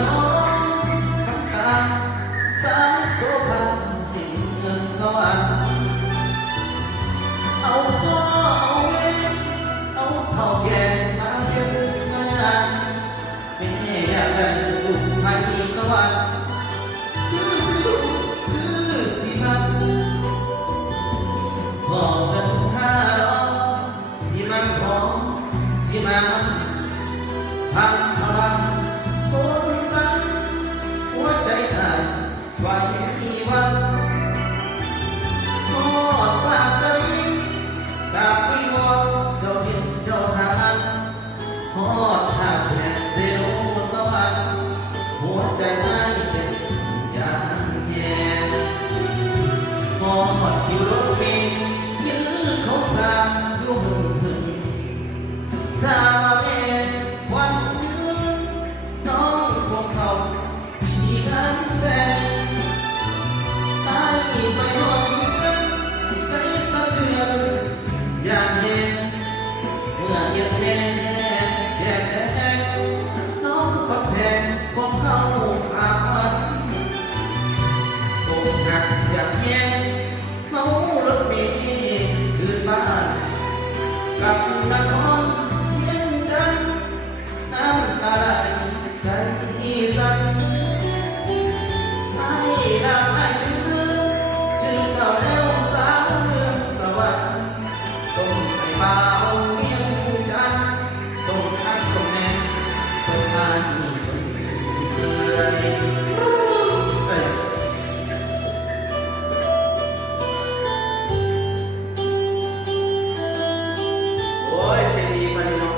ท้องกับตาสาวโสภาที่เมืองสวรรค์เอาพ่อเอาแม่เอาเผ่าแก่มาเยือนมางานแม่อยากได้ลูกไทยสวรรค์คือสิลูกคือสิมักบอกกัน500สิมักของสิมามันพังพลังโอนสั่นหัวใจได้ไว้ที่วันทอดปากกะลิ้นกราบวิงวอนเจ้าถิ่นเจ้าทางทอดท่าแขกเซลสวรรค์หัวใจได้เป็นอย่างแย่ทอดที่รถเมล์ยืนเขาสร้างอยู่หึ่งสาวแม่วันยืนน้องพวกเขาที่งานแต่งให้ไปหอดเมืองใจสะเทือนอย่างเย็นเมื่อเย็นแน่แดดแดงน้องก็แทนพวกเขาอาวันอกหักอย่างแย่เมารถเมล์คืนบ้านกลับนครเวียงจันทน์น้ำตาไหลใจสั่นให้ลาให้ชื่อเจ้าแล้วสาวเมืองสวรรค์ต้องไปบ่าวเวียงจันทน์ต้องทักต้องแน่ต้องทานต้องเพื่อยโอ้ยเสียงดีมาดีเนาะ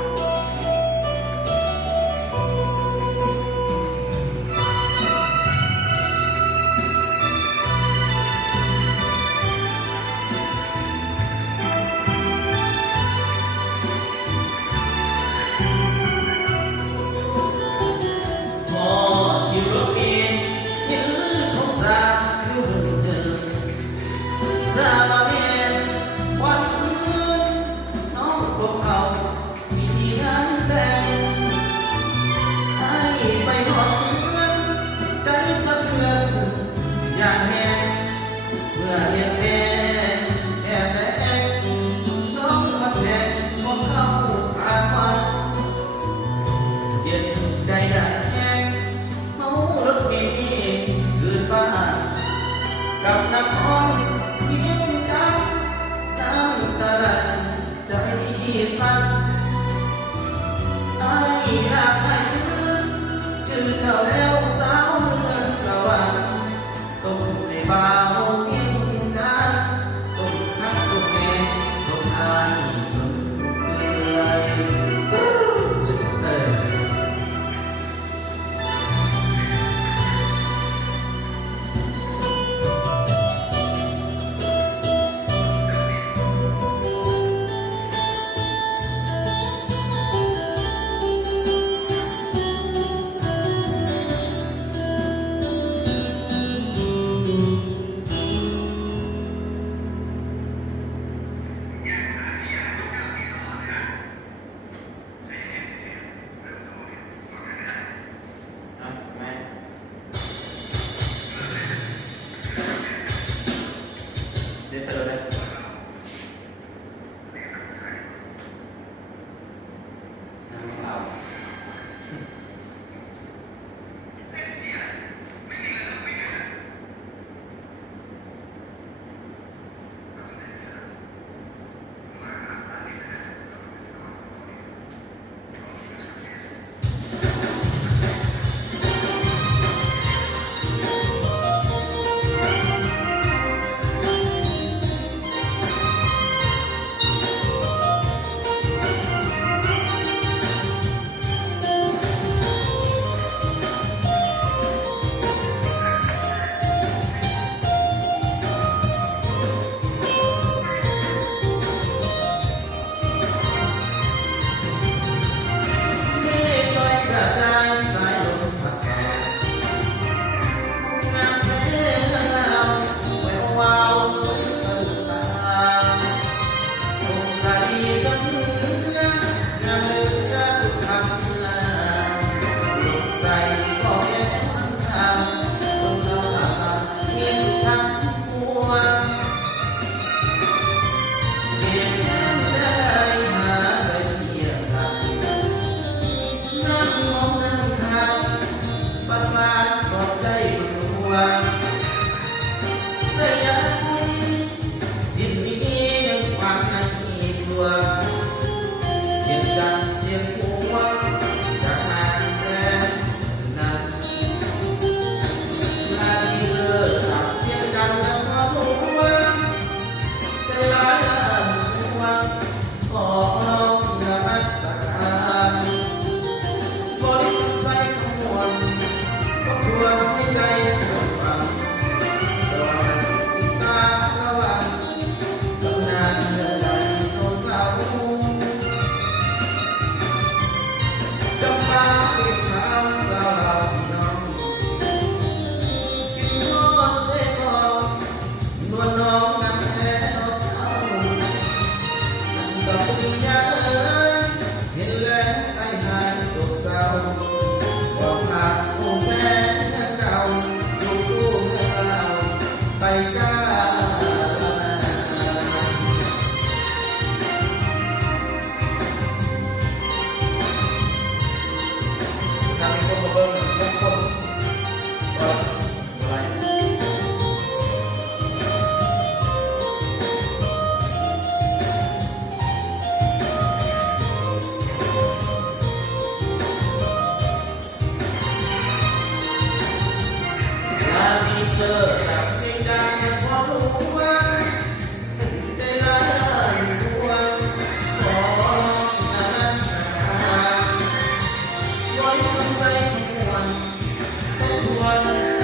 พอที่รถเมล์ยืนเขาสร้างอยู่หึ่งสาวแม่วันยืนน้องพวกเขามีงานแต่งให้ไปหอดเมืองใจสะเทือนอย่างแห้งเมื่อเห็นแม่แอบแดงน้องมาแทนพวกเขาผ่านวันเจ็บใจได้แห้งเมารถเมล์คืนบ้านกับนครเวียงจันทน์น้ำตาไหลใจสั่นให้ลาให้ชื่อเจ้าแล้วสาวเมืองสวรรค์ต้องให้บ่าวเวียงจันทน์ต้องทักต้องแม่ต้องทานต้องเปื่อยสุดเลย เ ลิกจากในใจพอรู้ว่าใจลายดวงขออาสา บริกรรมใส่หมวกทุกวัน